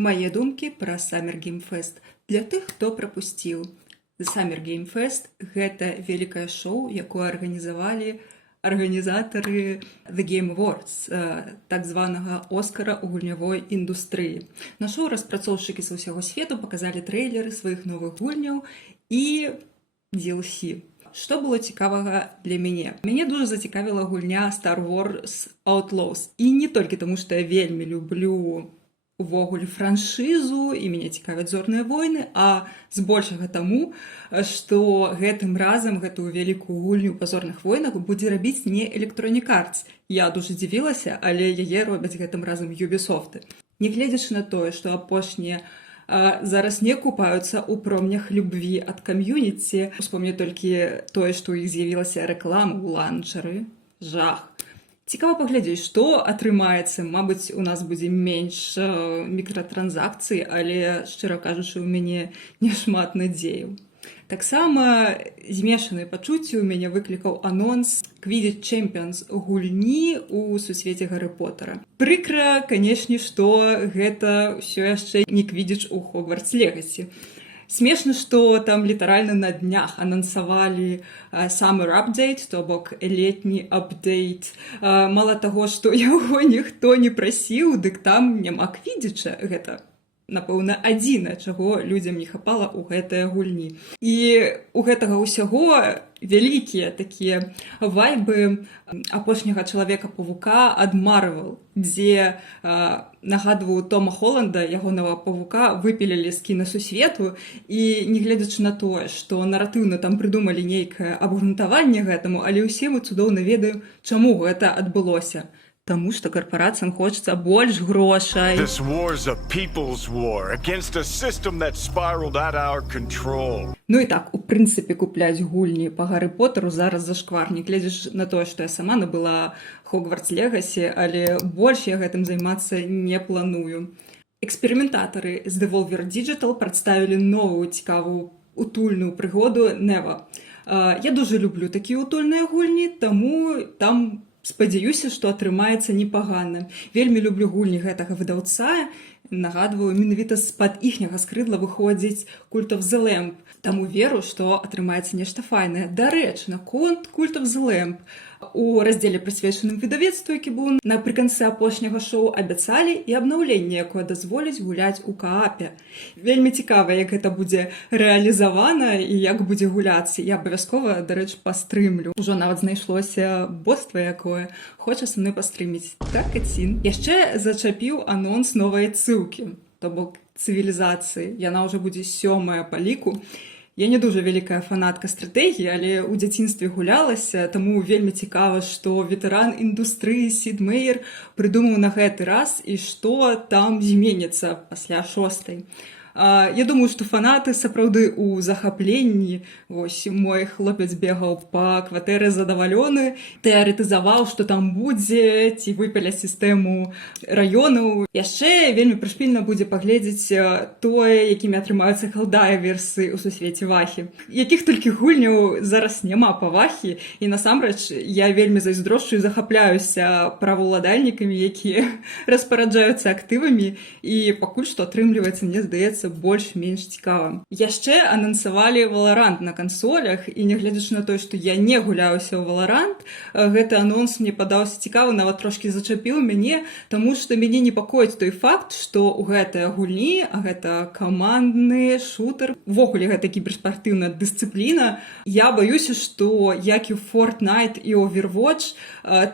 Мае думкі пра Summer Game Fest для тых, хто прапусціў. Summer Game Fest – гэта вялікае шоу, якое арганізавалі арганізатары The Game Awards, так званага Оскара ў гульнявой індустрыі. На шоу распрацоўшчыкі са ўсяго свету паказалі трэйлеры сваіх новых гульняў і DLC. Што было цікавага для мяне? Мяне дуже зацікавіла гульня Star Wars Outlaws. І не толькі таму, што я вельмі люблю увогуле франшызу і мяне цікавяць зорныя войны, а збольшага таму, што гэтым разам гэтую вялікую гульню па зорных войнах будзе рабіць не Electronic Arts. Я дуже дзівілася, але яе робяць гэтым разам Ubisoft. Нягледзячы на тое, што апошнія зараз не купаюцца ў промнях любві ад кам'юніці. Успомню толькі тое, што ў іх з'явілася рэклама ў ланчары. Жах. Цікава паглядзець, што атрымаецца. Мабыць, у нас будзе менш мікратранзакцый, але, шчыра кажучы, у мяне няшмат надзеяў. Таксама змешаныя пачуцці ў мяне выклікаў анонс Quidditch Champions гульні ў сусвеце Гарры Поттера. Прыкра, канешне, што гэта ўсё яшчэ не Quidditch у Hogwarts Legacy. Смешна, што там літаральна на днях анансавалі Summer Update, то бок летні апдейт. Мала таго, што яго ніхто не прасіў, дык там няма Квідзіча. Гэта, напэўна, адзінае, чаго людзям не хапала ў гэтыя гульні. І у гэтага ўсяго вялікія такія вайбы апошняга Чалавека-павука ад Marvel, дзе, нагадваю, Тома Холланда, ягонага павука, выпілілі з кінасусвету, і нягледзячы на тое, што наратыўна там прыдумалі нейкае абгрунтаванне гэтаму, але ўсе мы цудоўна ведаем, чаму гэта адбылося. Таму што карпорацыям хочацца больш грошай. This war's a people's war against a system that spiraled out our control. Ну і так, у прынцыпе, купляць гульні па Гарры Поттеру зараз зашквар, не гледзячы на тое, што я сама набыла Hogwarts Legacy, але больш я гэтым займацца не планую. Эксперыментатары з Devolver Digital прадставілі новую цікавую утульную прыгоду Нева. Я дуже люблю такія утульныя гульні, таму там спадзяюся, што атрымаецца непагана. Вельмі люблю гульні гэтага выдаўца. Нагадваю, менавіта з-пад іхняга скрыдла выходзіць Cult of the Lamp. Таму веру, што атрымаецца нешта файнае. Дарэчы, наконт Cult of the Lamp. У раздзеле, прысвечаным выдавецтву, які быў напрыканцы апошняга шоу, абяцалі і абнаўленне, якое дазволіць гуляць у каапе. Вельмі цікава, як гэта будзе рэалізавана і як будзе гуляцца. Я абавязкова, дарэчы, пастрымлю. Ужо нават знайшлося боства, якое хоча са мной пастрыміць. Так, Кацін. Яшчэ зачапіў анонс новай цылкі, то бок цывілізацыі. Яна ўжо будзе 7-я па ліку. Я не дуже вялікая фанатка стратэгіі, але ў дзяцінстве гулялася, таму вельмі цікава, што ветэран індустрыі Сід Меер прыдумаў на гэты раз і што там зменіцца пасля 6-й. Я думаю, што фанаты сапраўды ў захапленні. Вось мой хлопец бегаў па кватэры задавалёны, тэарэтызаваў, што там будзе, ці выпяляць сістэму раёнаў. Яшчэ вельмі прышпільна будзе паглядзець тое, якімі атрымаюцца халдая-версы ў сусвеце Вахі. Якіх толькі гульняў зараз няма па Вахі, і насамрэч я вельмі зайздрошчу і захапляюся праваўладальнікамі, якія распараджаюцца актывамі, і пакуль што атрымліваецца, мне здаецца, больш-менш цікава. Яшчэ анансавалі Valorant на кансолях, і нягледзячы на тое, што я не гуляюся ў Valorant, гэты анонс мне падаўся цікавы, нават трошкі зачапіў мяне, таму што мяне непакоіць той факт, што ў гэтыя гульні, а гэта камандны шутер, увогуле гэта кіберспартыўная дысцыпліна, я баюся, што як і Fortnite і Overwatch,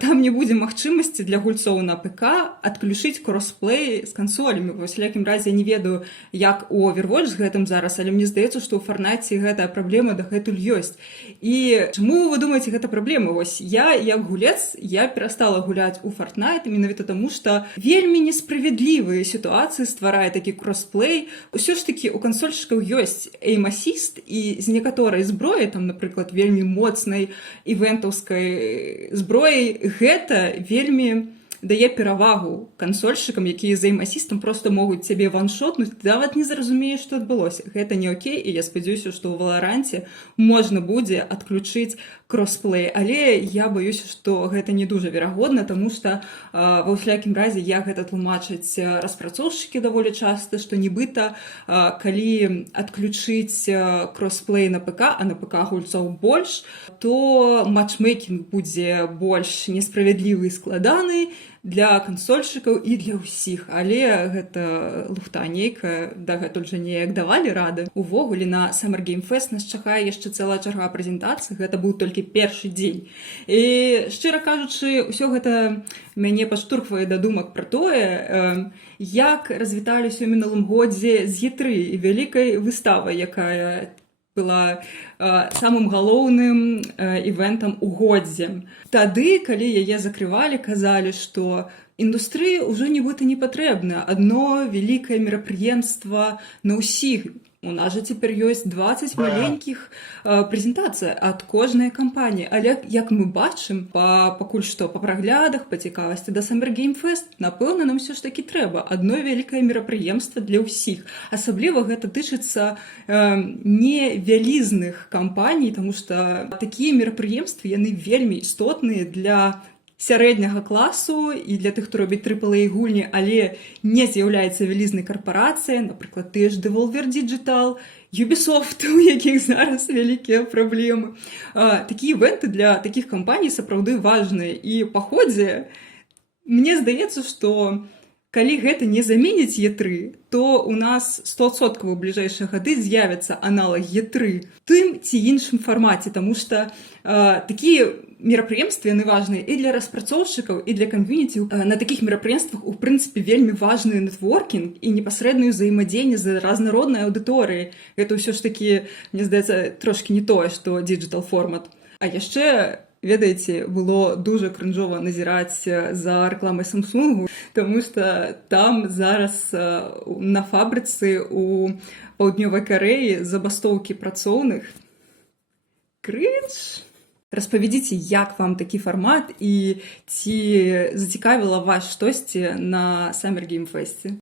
там не будзе магчымасці для гульцоў на ПК адключыць кросплей з кансолямі. Вось, у якім разе я не ведаю, як у Overwatch з гэтым зараз, але мне здаецца, што ў Fortnite гэтая праблема дагэтуль ёсць. І чаму вы думаеце, гэта праблема? Вось я, як гулец, я перастала гуляць у Fortnite, менавіта таму, што вельмі несправядлівыя сітуацыі стварае такі кросплей. Усё ж такі у кансольшчыкаў ёсць aim-assist, і з некаторай зброі, там, напрыклад, вельмі моцнай івентаўскай зброі, гэта вельмі дае перавагу кансольшчыкам, якія за ім-асістам проста могуць цябе ваншотнуць, ты нават не зразумееш, што адбылося. Гэта не окей, і я спадзяюся, што ў Валаранце можна будзе адключыць кросплей, але я баюся, што гэта не дужа верагодна, таму што ва ўсякім разе як гэта тлумачаць распрацоўшчыкі даволі часта, што нібыта калі адключыць кросплей на ПК, а на ПК гульцоў больш, то матчмейкінг будзе больш несправядлівы і складаны для кансольшчыкаў і для ўсіх. Але гэта лухта нейкая, дагэтуль жа неяк давалі рады. Увогуле, на Summer Game Fest нас чакае яшчэ цэлая чарга прэзентацый, гэта быў толькі першы дзень. І, шчыра кажучы, ўсё гэта мяне падштурхвае да думак пра тое, як развіталіся ў мінулым годзе з E3 і вялікай выставай, якая была самым галоўным івентам у годзе. Тады, калі яе закрывалі, казалі, што індустрыі ўжо нібыта не патрэбна. Адно вялікае мерапрыемства на ўсіх. У нас жа цяпер ёсць 20 маленькіх прэзентацый ад кожнай кампаніі. Але, як мы бачым, пакуль што па праглядах, па цікавасці да Summer Game Fest, напэўна, нам ўсё ж такі трэба. Адно вялікае мерапрыемства для ўсіх. Асабліва гэта тычыцца не вялізных кампаній, таму што такія мерапрыемствы, яны вельмі істотныя для сярэдняга класу і для тых, хто робіць AAA гульні, але не з'яўляецца вялізнай карпарацыяй, напрыклад, тыя ж Devolver Digital, Ubisoft, у якіх зараз вялікія праблемы. Такія івенты для такіх кампаній сапраўды важныя. І па ходзе, мне здаецца, што калі гэта не заменіць E3, то у нас 100% у бліжэйшыя гады з'явяцца аналаг E3 тым ці іншым фармаце, таму што такія мерапрыемствы, яны важныя і для распрацоўшчыкаў, і для кам'юніці. На такіх мерапрыемствах, у прынцыпе, вельмі важны нетворкінг і непасрэднае ўзаемадзеянне з разнароднай аўдыторыяй. Гэта ўсё ж такі, мне здаецца, трошкі не тое, што дыджитал-формат. А яшчэ, ведаеце, было дужа крынжова назіраць за рэкламай Samsung, таму што там зараз на фабрыцы у Паўднёвай Карэі забастоўкі працоўных. Крынж! Распавядзіце, як вам такі фармат і ці зацікавіла вас штосьці на Summer Game Fest?